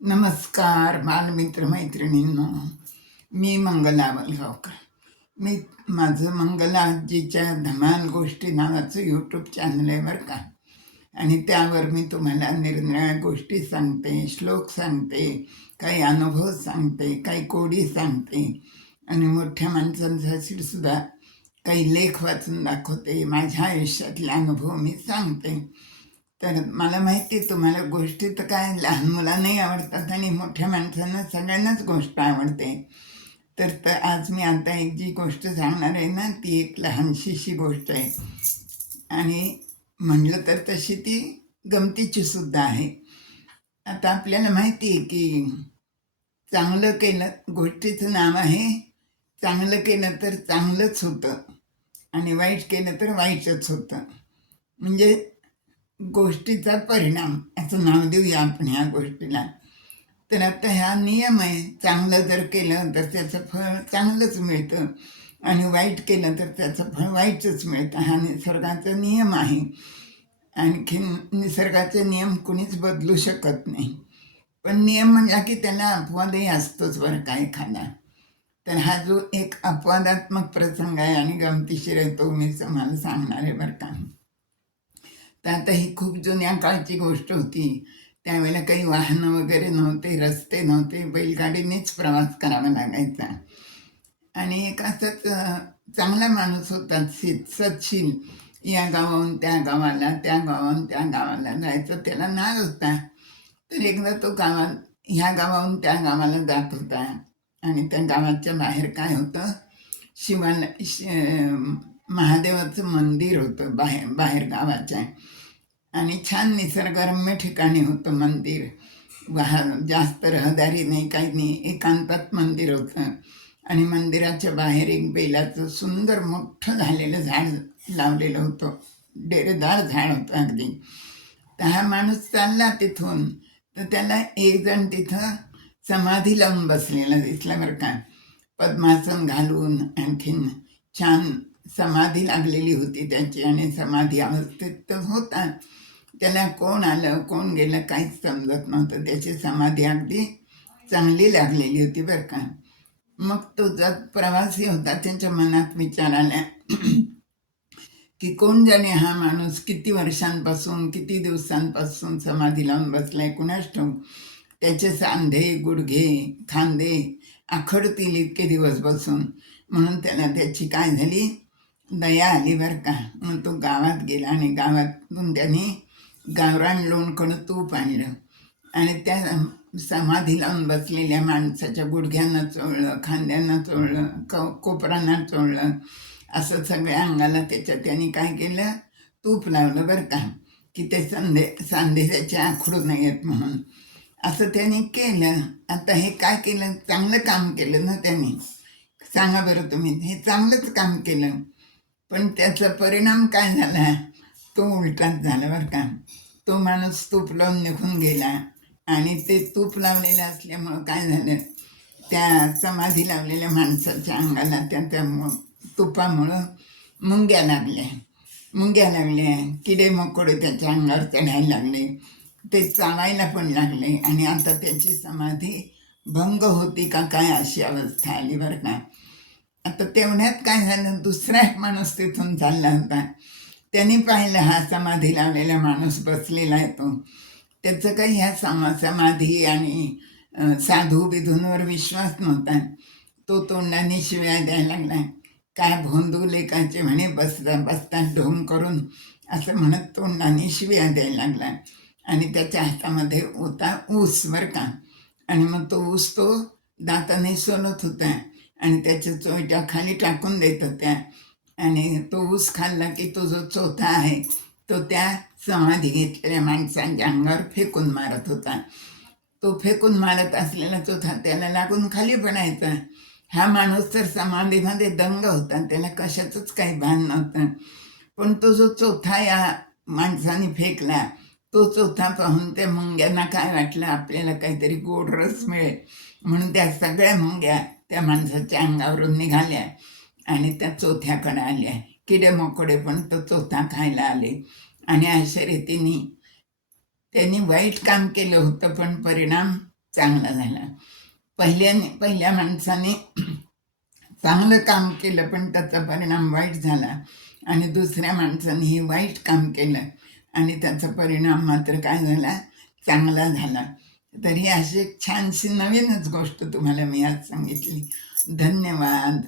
नमस्कार बालमित्र मैत्रिणींनो. मी मंगला वलगावकर. मी माझं मंगला आजीच्या धमाल गोष्टी नावाचं यूट्यूब चॅनल आहे बरं का. आणि त्यावर मी तुम्हाला निरनिराळ्या गोष्टी सांगते, श्लोक सांगते, काही अनुभव सांगते, काही कोडी सांगते आणि मोठ्या माणसांसाठी सुद्धा काही लेख वाचून दाखवते. माझ्या आयुष्यातले अनुभव मी सांगते. तर मला माहिती आहे तुम्हाला गोष्टी तर काय लहान मुलांनाही आवडतात आणि मोठ्या माणसांना सगळ्यांनाच गोष्ट आवडते. तर आज मी आता एक जी गोष्ट सांगणार आहे ना, ती एक लहानशीशी गोष्ट आहे आणि म्हणलं तर तशी ती गमतीची सुद्धा आहे. आता आपल्याला माहिती आहे की चांगलं केलं, गोष्टीचं नाव आहे चांगलं केलं तर चांगलंच होतं आणि वाईट केलं तर वाईटच होतं. म्हणजे गोष्टीचा परिणाम असं नाव देऊया आपण ह्या गोष्टीला. तर आता ह्या नियम आहे, चांगलं जर केलं तर त्याचं फळ चांगलंच मिळतं आणि वाईट केलं तर त्याचं फळ वाईटच मिळतं. हा निसर्गाचा नियम आहे. आणखीन निसर्गाचे नियम कुणीच बदलू शकत नाही. पण नियम म्हणला की त्याला अपवादही असतोच बरं का एखादा. तर हा जो एक अपवादात्मक प्रसंग आहे आणि गमतीशीर आहे तो मी तुम्हाला सांगणार आहे बरं का. तर आता ही खूप जुन्या काळची गोष्ट होती. त्यावेळेला काही वाहनं वगैरे नव्हते, रस्ते नव्हते, बैलगाडीनेच प्रवास करावा लागायचा. आणि एक असंच चांगला माणूस होता, सतशील. या गावाहून त्या गावाला, त्या गावाहून त्या गावाला जायचं त्याला नाद होता. तर एकदा तो ह्या गावाहून त्या गावाला जात होता आणि त्या गावाच्या बाहेर काय होतं, महादेवाचं मंदिर होतं बाहेर गावाच्या. आणि छान निसर्गरम्य ठिकाणी होतं मंदिर. जास्त रहदारी नाही, काही नाही, एकांतात मंदिर होतं. आणि मंदिराच्या बाहेर एक बेलाचं सुंदर मोठं झालेलं झाड लावलेलं होतं. डेरेदार झाड होतं अगदी. तर हा माणूस चालला तिथून, तर त्याला एक जण तिथं समाधी लावून बसलेला दिसला बरं का. पद्मासन घालून आणखीन छान समाधी लागलेली होती त्याची आणि समाधी अवस्थेत तो होता. त्याला कोण आलं कोण गेलं काहीच समजत नव्हतं. त्याची समाधी अगदी चांगली लागलेली होती बरं का. मग तो जर प्रवासी होता त्याच्या मनात विचार आला की कोण जाणे हा माणूस किती वर्षांपासून किती दिवसांपासून समाधी लावून बसलाय कुणास ठाऊक. त्याचे सांधे गुडघे खांदे आखडतील इतके दिवस बसून. म्हणून त्याला त्याची काय झाली, दया आली बरं का. मग तो गावात गेला आणि गावातून त्याने गावरान लोणकडं तूप आणलं आणि त्या समाधी लावून बसलेल्या माणसाच्या गुडघ्यांना चोळलं, खांद्यांना चोळलं, कोपरांना चोळलं, असं सगळ्या अंगाला त्याच्या त्याने काय केलं, तूप लावलं बरं का, की ते सांधे त्याचे आखडू नयेत म्हणून. असं त्याने केलं. आता हे काय केलं, चांगलं काम केलं ना त्याने. सांगा बरं तुम्ही, हे चांगलंच काम केलं. पण त्याचा परिणाम काय झाला, तो उलटाच झाला बरं का. तो माणूस तूप लावून निघून गेला आणि ते तूप लावलेलं असल्यामुळं काय झालं, त्या समाधी लावलेल्या माणसाच्या अंगाला त्या तुपामुळं मुंग्या लागल्या, किडे मकोडे त्याच्या अंगावर चढायला लागले, ते चावायला पण लागले आणि आता त्याची समाधी भंग होती का काय अशी अवस्था आली बरं का. आता तेवढ्यात काय झालं, दुसरा एक माणूस तिथून चालला होता. त्यांनी पाहिलं हा समाधी लावलेला माणूस बसलेला आहे तो. त्याचं काही ह्या समाधी आणि साधू बिधूंवर विश्वास नव्हता. तो तोंडाने शिव्या द्यायला लागला. काय भोंदू लेकाचे म्हणे, बसता ढोंग करून असं म्हणत तोंडाने शिव्या द्यायला लागला. आणि त्याच्या हातामध्ये होता ऊस बरं का. आणि मग तो ऊस तो दाताने सोलत होता आणि त्याच्या चोईच्या खाली टाकून देत होत्या. आणि तो ऊस खाल्ला की तो जो चोथा आहे तो त्या समाधी घेतलेल्या माणसांच्या अंगावर फेकून मारत होता. तो फेकून मारत असलेला चोथा त्याला लागून खाली पडायचा. हा माणूस तर समाधीमध्ये दंग होता, त्याला कशाचंच काही भान नव्हतं. पण तो जो चोथा या माणसाने फेकला, तो चोथा पाहून त्या मुंग्यांना काय वाटलं, आपल्याला काहीतरी गोड रस मिळेल म्हणून त्या सगळ्या मुंग्या त्या माणसाच्या अंगावरून निघाल्या आणि त्या चोथ्याकडे आल्या. किडे मकोडे पण तो चोथा खायला आले. आणि अशा रीतीने त्यांनी वाईट काम केलं होतं पण परिणाम चांगला झाला. पहिल्या माणसाने चांगलं काम केलं पण त्याचा परिणाम वाईट झाला आणि दुसऱ्या माणसाने हे वाईट काम केलं आणि त्याचा परिणाम मात्र काय झाला, चांगला झाला. तर ही अशी एक छानशी नवीनच गोष्ट तुम्हाला मी आज सांगितली. धन्यवाद.